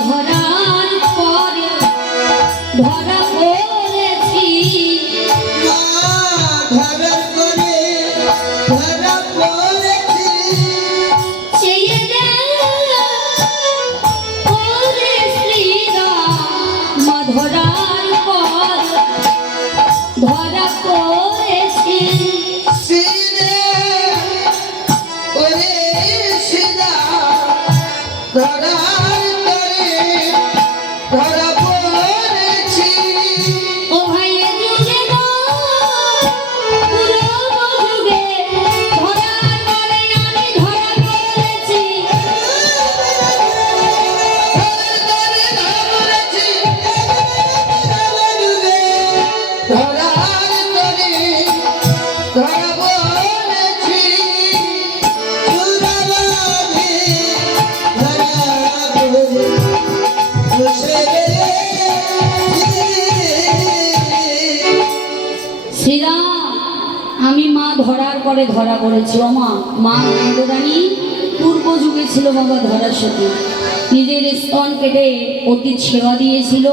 ধরার পরে ধরা ধরার পরে ধরা পড়েছি। ও মা নন্দরানী পূর্ব যুগে ছিল বাবা ধরা সতী নিজের স্তন কেটে অতীত সেবা দিয়েছিল।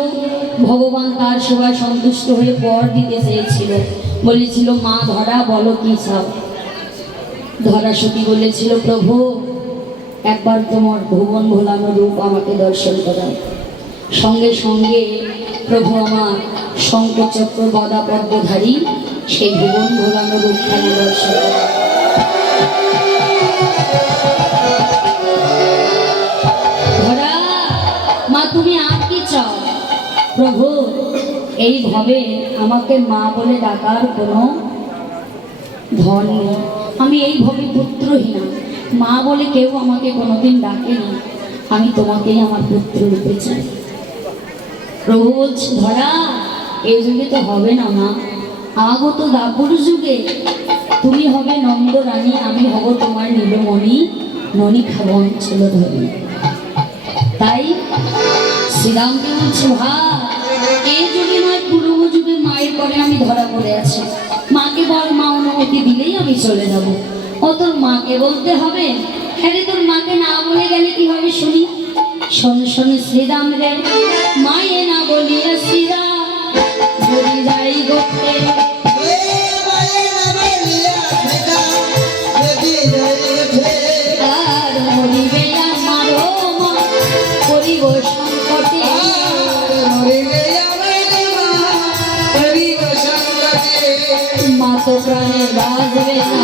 ভগবান তার সেবায় সন্তুষ্ট হয়ে পর দিতে চেয়েছিল। বলেছিল, মা, ধরা, বলো কি চাও? ধরা সতী বলেছিল, প্রভু, একবার তোমার ভুবন ভোলানো রূপ আমাকে দর্শন করাও। সঙ্গে সঙ্গে প্রভু আমার শঙ্কচক্র গদা পদ্মধারী সেই ভুবন ভোলানো রূপখানা দর্শন মা, তুমি আর চাও? প্রভু এইভাবে আমাকে মা বলে ডাকার কোনো ধন নেই। আমি এইভাবে পুত্রহীনা। মা বলে কেউ আমাকে কোনোদিন ডাকেনি আমি তোমাকেই আমার পুত্র রূপে চাই। প্রভু ধরা এই যুগে তো হবে না মা। আগত দাপুর যুগে তুমি হবে নন্দ রানী, আমি হব তোমার নীলমণি, ননী খাব অঞ্চল ধরে তাই শ্রীরামকে বলছে ভা এই যুগে নয় পূর্ব যুগে মায়ের পরে আমি ধরা পড়ে আছি। মাকে বল, মা অনুমতি দিলেই আমি চলে যাব। ও তোর মাকে বলতে হবে হ্যাঁ তোর মাকে না বলে গেলে কি হবে শুনি? শোন শোন, শ্রীরাম রে, মায়ে না বলিয়া শ্রীরাম যদি যাই গোপে আর মরিবে আমারও মা করিব সংকটে। মা তো প্রাণে বাজবে না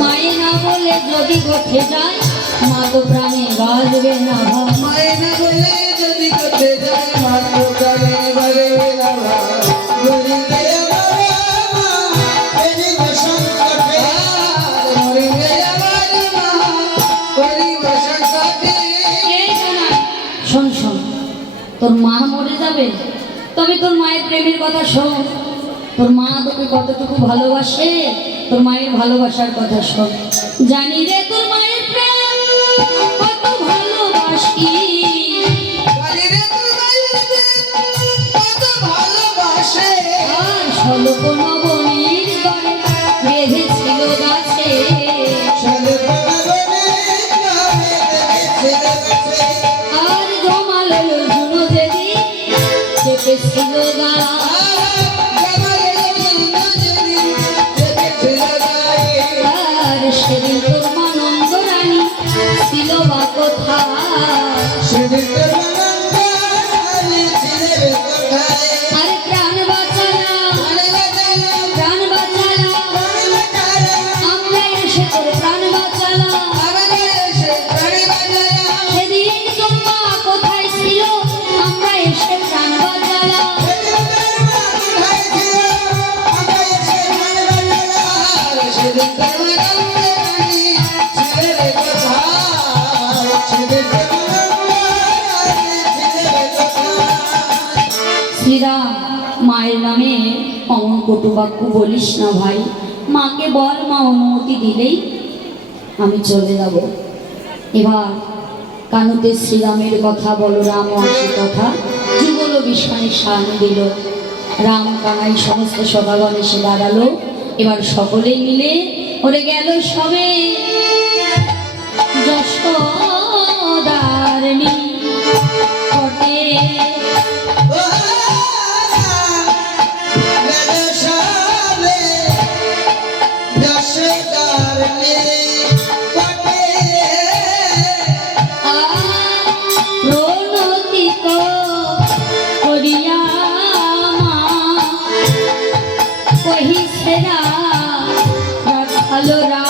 মায়ে বলে যদি গোঠে যায়, মা তো প্রাণে বাজবে না মায়না বলে শোন শোন। তোর মা মরে যাবে। তবে তোর মায়ের প্রেমের কথা শোন। তোর মা তোকে কতটুকু ভালোবাসে, তোর মায়ের ভালোবাসার কথা শোন। জানি রে তোর আর জমালো ঝুনো দেবী চেপেছিল গা অমন কটুবাক্য বলিস না ভাই। মাকে বল, মা অনুমতি দিলেই আমি চলে যাব। এবার কানুতে শ্রীরামের কথা বলো, রাম আসে কথা। যুগল বিষাণে সান দিল। রাম কানাই সমস্ত সভাগণ এসে দাঁড়াল। এবার সকলেই মিলে ওরে গেল সবে। যশোদা सही सजा रखल रा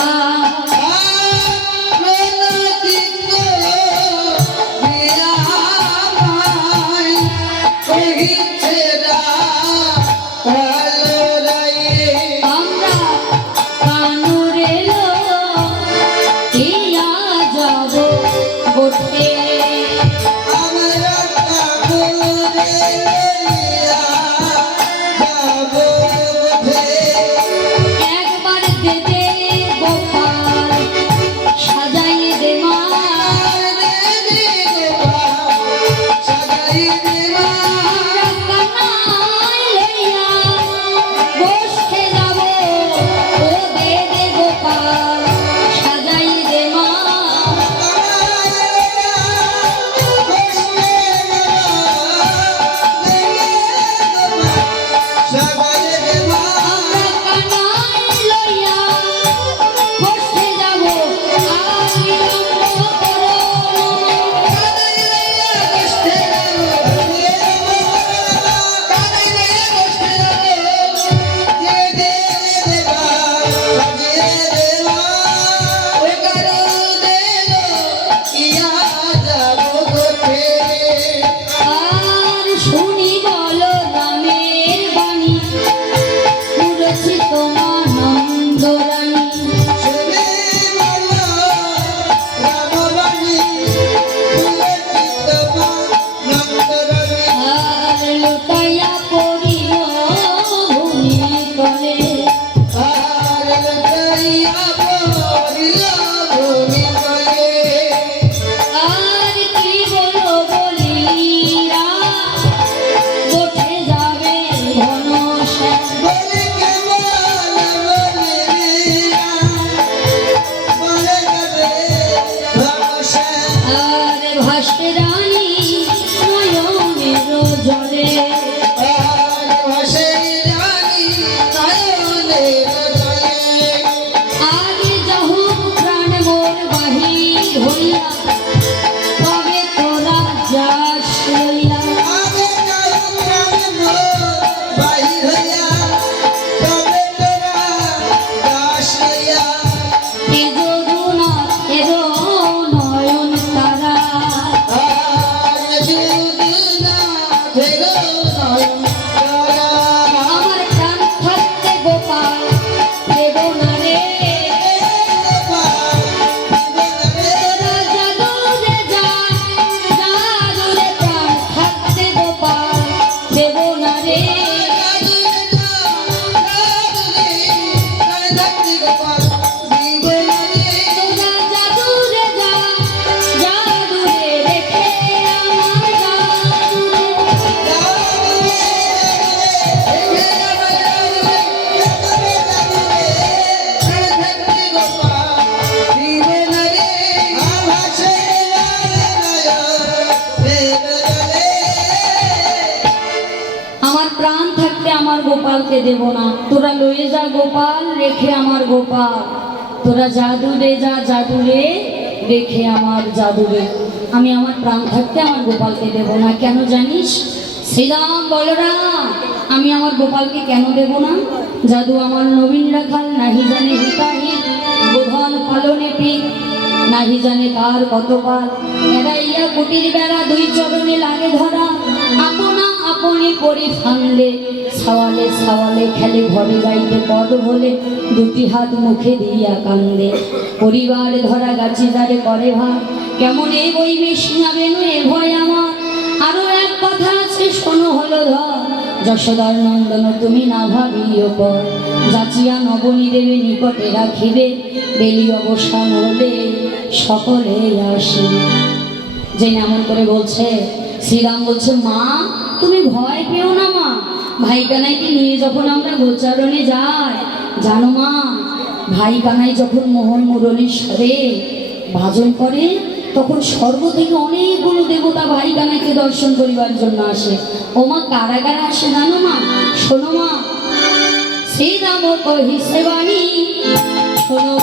গোপাল, রেখে আমার গোপাল। তোরা জাদু রে যা জাদু রে রেখে আমার জাদু রে আমি আমার প্রাণ থাকতে আমার গোপালকে দেব না, কেন জানিস? শ্রীরাম, বলরাম, আমি আমার গোপালকে কেন দেব না? জাদু আমার নবীন রাখাল, নাহি জানে হিতাহিত বোধন পালনে পিক, নাহি জানে তার কত পাল এড়াইয়া কুটির বেড়া দুই চরণে লাগে ধরা, আপনা আপনি পরি ফান্দে সাওয়ালে সাওয়ালে খেলে ঘরে যাইতে পদ বলে, দুটি হাত মুখে দিয়া কান্দে। পরিবার ধরা গাছি দাঁড়ে করে ভার, কেমন এ বইবে সিঙাবেনু এ ভয় আমার। আরও এক কথা আছে, শোনো হলো ধর, যশোদার নন্দন তুমি না ভাবিও পর। যাচিয়া নবনী দেবে নিকটে রাখিবে, বেলি অবসান হলে সকলে আসে যে এমন করে বলছে, শ্রীরাম বলছে, মা তুমি ভয় পেও না, মা। ভাই কানাইকে নিয়ে যখন আমরা গোচারণে যাই, জানো মা ভাই কানাই যখন মোহন মুরলীর সাথে ভাজন করে, তখন স্বর্গ থেকে অনেকগুলো দেবতা ভাই কানাইকে দর্শন করিবার জন্য আসে। ও মা কারা কারা আসে জানো মা? শোনো মা শ্রীরাম কহিসে বাণী শোনো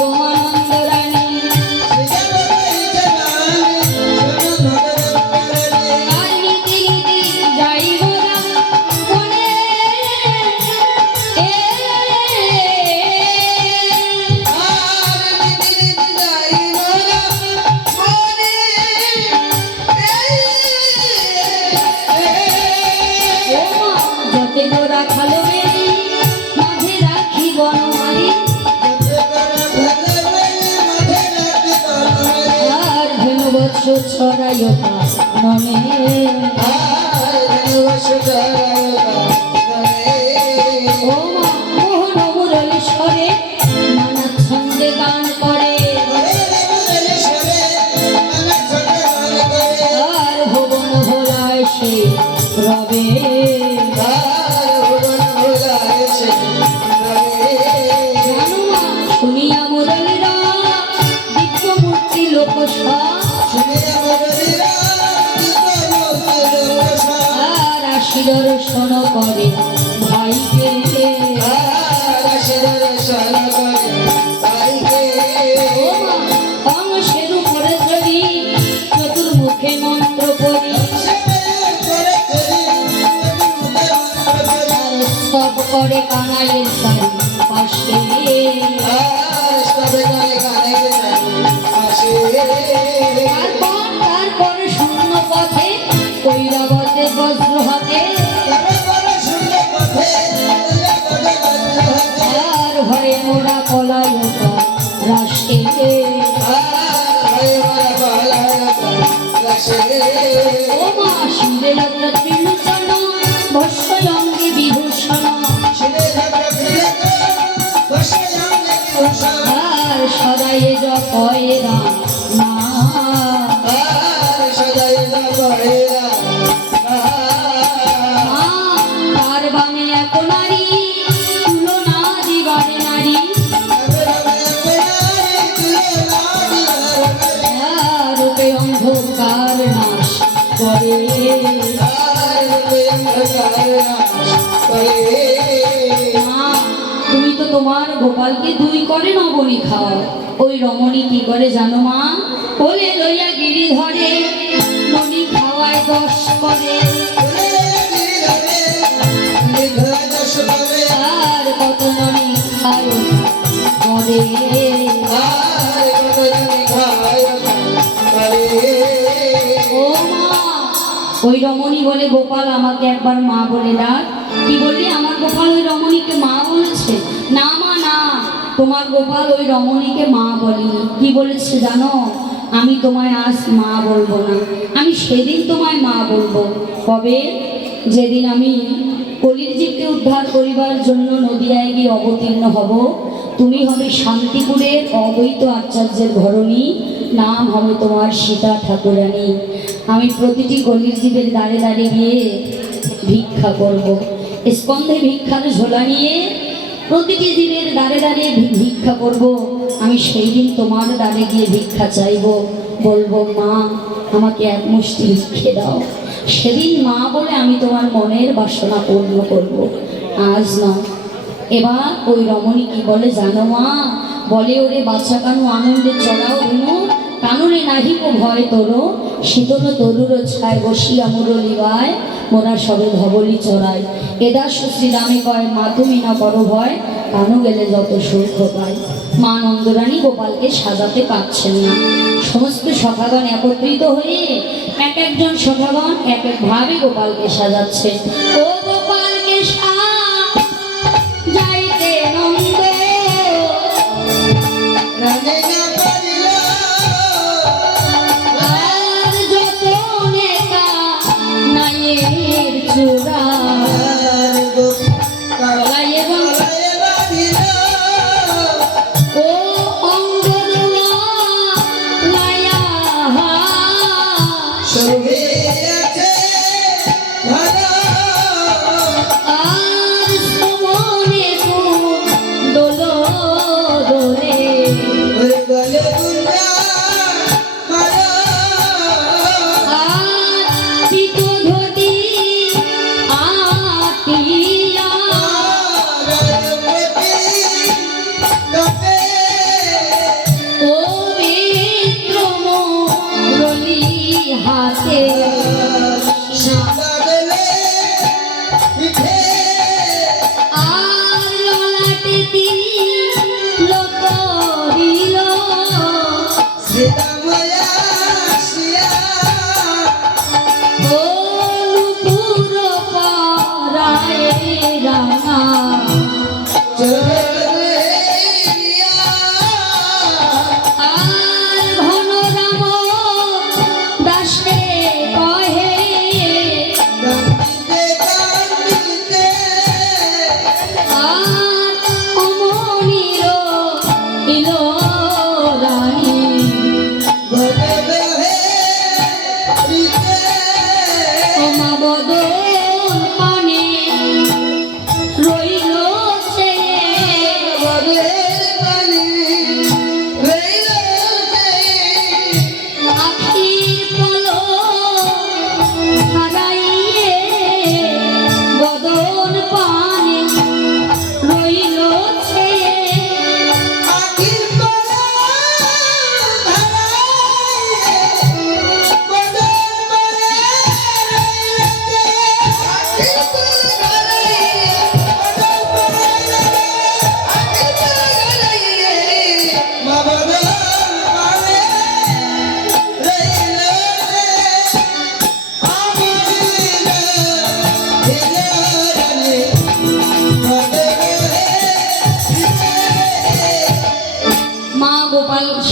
সদাই জয় রাম। দুই করে নবনী খাও ওই রমণী কি করে জানো মা? কোলে লইয়া গিরি ধরে ননি খাওয়ায় দশ করে। করে ওই রমণী বলে, গোপাল, আমাকে একবার মা বলে ডাক। কি বললি? আমার গোপাল ওই রমণীকে মা বলেছে? না মা তোমার গোপাল ওই রমণীকে মা বলেনি কি বলেছে জানো? আমি তোমায় আজ মা বলব না। আমি সেদিন তোমায় মা বলব। কবে? যেদিন আমি কলিরজীবকে উদ্ধার করিবার জন্য নদিয়ায় গিয়ে অবতীর্ণ হব। তুমি হবে শান্তিপুরের অদ্বৈত আচার্যের ঘরণী নাম হবে তোমার সীতা ঠাকুরানী। আমি প্রতিটি গলির জীবের দাঁড়ে দাঁড়িয়ে গিয়ে ভিক্ষা করব। স্কন্ধে ভিক্ষার ঝোলা নিয়ে প্রতিটি দিনের দাঁড়ে দাঁড়িয়ে ভিক্ষা করব। আমি সেই দিন তোমার দাঁড়ে গিয়ে ভিক্ষা চাইব। বলব, মা, আমাকে এক মুষ্টি ভিক্ষে দাও। সেদিন মা বলে আমি তোমার মনের বাসনা পূর্ণ করব। আজ না। এবার ওই রমণী কি বলে জানো মা? বলে, ওরে বাচ্চা কানু, আনন্দে চড়াও ধনু কানুরে নাহিক ভয় তোরো। শীতল তরুর ছায় বসিয়া মুরলিবায় মোরা সবে ধবলি চড়ায় এদা শ্রীরামে কয়, মা, তুমি না বড় ভয় কানু গেলে যত সুখ পায়। মা নন্দরানী গোপালকে সাজাতে পারছেন না। সমস্ত সখাগণ একত্রিত হয়ে এক একজন সখাগণ এক এক ভাবে গোপালকে সাজাচ্ছে। ও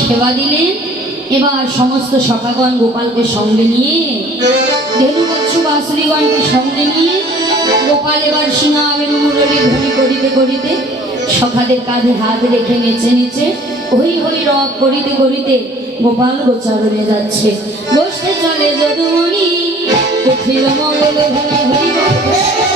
সেবা দিলেন। এবার সমস্ত সখাগণ গোপালকে সঙ্গে নিয়ে ধেনুবৎস বাসুরীগণকে সঙ্গে নিয়ে গোপাল এবার সিংহাবেন মুরলী ধ্বনি করিতে করিতে সখাদের কাঁধে হাত রেখে নেচে নেচে হই হই রব করিতে করিতে গোপাল গোচারণে যাচ্ছে। বসতে চলে যদুমণি পৃথিবী মঙ্গল হরি